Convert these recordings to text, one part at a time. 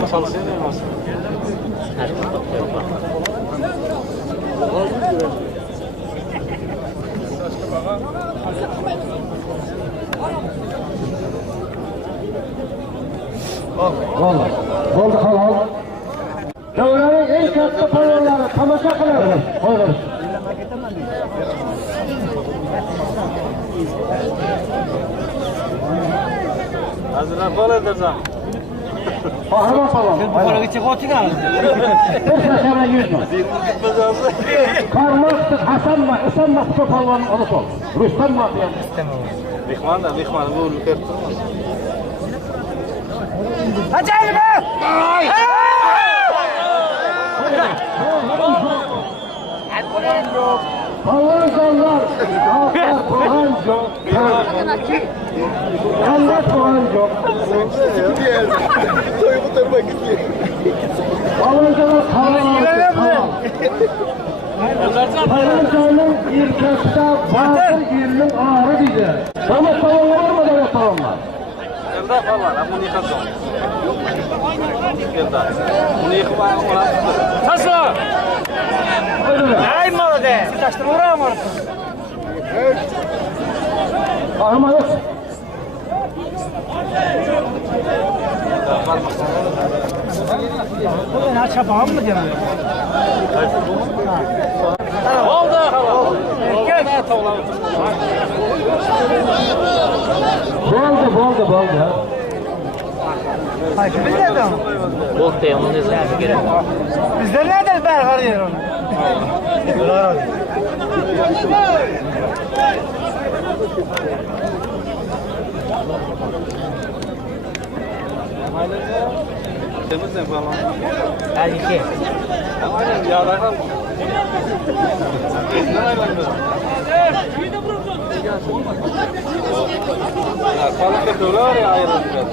Masal seni mas. Her şey bak. Vallahi. Oldu halal. Devranın en katta paraları tamaşa kılıyoruz. Koyuyoruz. Hazırlar bol edersen. Kahraman falan. Bu para geçecek otik abi. Bir seçene 100 mü? Gitmez ağzı. Karmaktır, Hasan mı? İsan mı? Kutu falan onu sor. Rüstem mi atıyor? Mihman da bu ülke tutmaz. Acayip be! Palancalar, palanca, Allah palanca. Soyu bu tarafa gidiyor. Palancalar palanca. Palancanın irkasta batıl yerinin ağrı diye. Ama salon var mı da salonlar? Elde falan, bunu yıkasın. Elde. Bunu yıkma, ona tuttur. Tasla! Ay malı de. Taştır uğrağım orada. Kahraman yok. Bu ne çapağım mı diyorum? Oldu. Gel. Boldu. Hayır, biz nerede onu? Bol teyamın ne zaman gerek? Bizler nerede berhar yer onu? Temizlen falan. Hadi ki. Aynen yağda kal. Ya kalıp da böyle var ya ayrıldı biraz.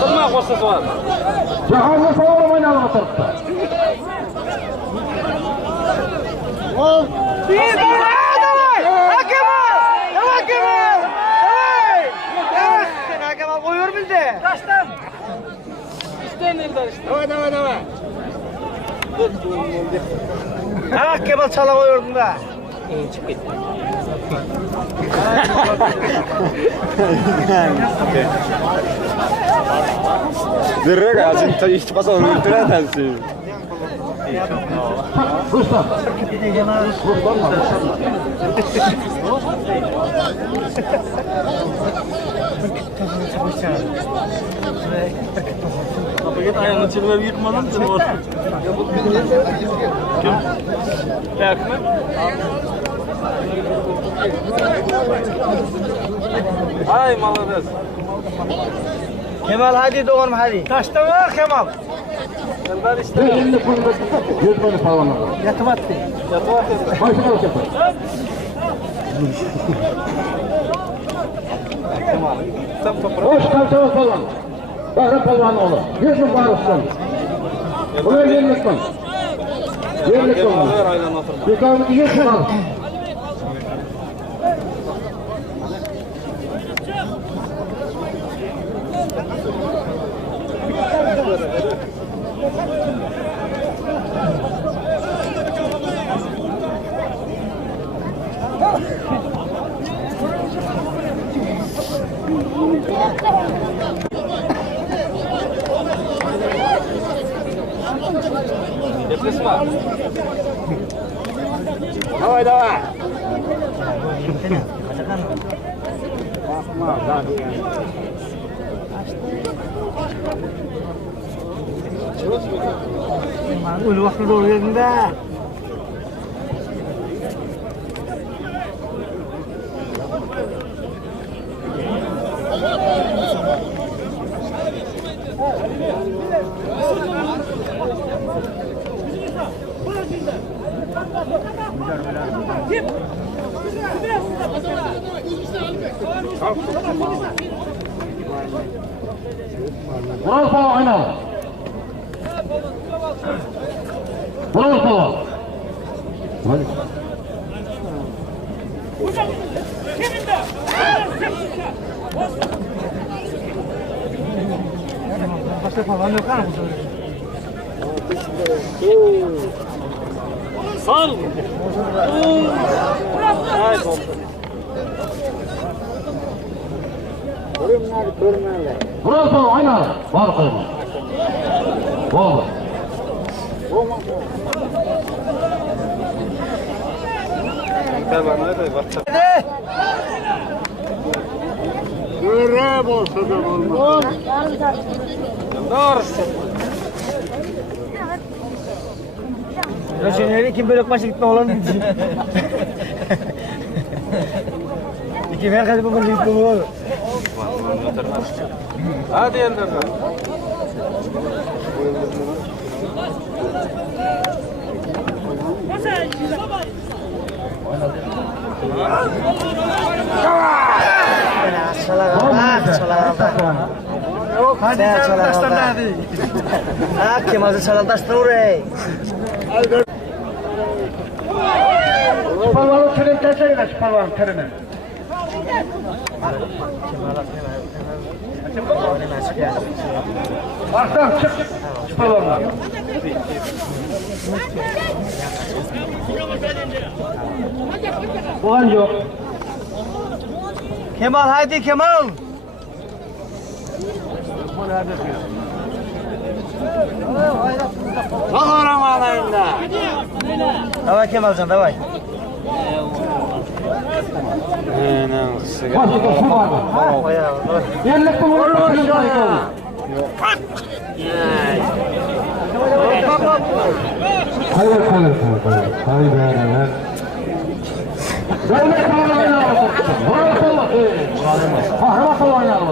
Kılma koşası var. Cehennem salonu oynayalım o tarafta. Bir davay! Hakem al! Hakem al! Davay! Sen hakem al koyuyor bildi. Kaçtım. İsteyen elden işte. Davay. Hakem al çala koyuyordun da. İyi çık git. Direkt azın ta işte pas onu öldüremezsin. Rüstem. Kapı git ayağını çelime yıkmadın mı? Kim? Yakma. Ay malades. Kemal hadi doğum hadi. Kaçtım ya Kemal. Elden işte. Elinde konuda yürütmeni salonu. Yatıp attı. Yatı at. Başına hoş yapar. Sen toprağa. Hoş kalçalı salon. Bahra Palvanoğlu. 100 bin bağırsın. Buraya yerlik mi? Yerlik mi? Ver aynen oturma. Yukarıdaki 100 bin bağırsın. Yapışma. Давай. Öyle vakti doğru yerinde. Vural falan oyna. Vural falan. Hadi. Başka falan yok ha bu sefer. Sal. Burası aynen. Var koyma. Oldu. Gel bana hadi bak. Görev olsa da olmaz. Doğrusu. Raşenleri kim böyle maça gitme olan dedi. İki herkes bu maça gitme olur. Hadi yerler. Hadi sen taştan hadi. Ha kim azı çalan taştan oraya. Spalvanın terini tersene, spalvanın terini. Baştan çık, spalvanlar. Ulan yok. Kemal haydi Kemal. Bakalım anayında. Davay Kemalcan davay. Başka su var mı? Yerlik mi olur? Hayır, hayır. Hayır, hayır. Devlet kanunu oynayalım. Kahraman oynayalım.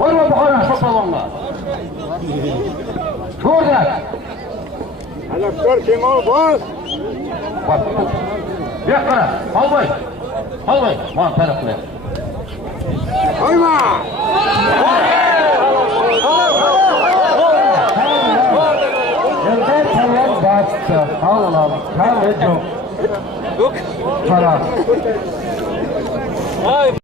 Oyna bu kadar çok balonla. Şurada. Alaklar kim ol boz? Bak. Bir dakika. Albay. Albay. Man taraflı. Oyna. Yerden çalan bastı. Allah'ım. Çalı çok. Para. Ay.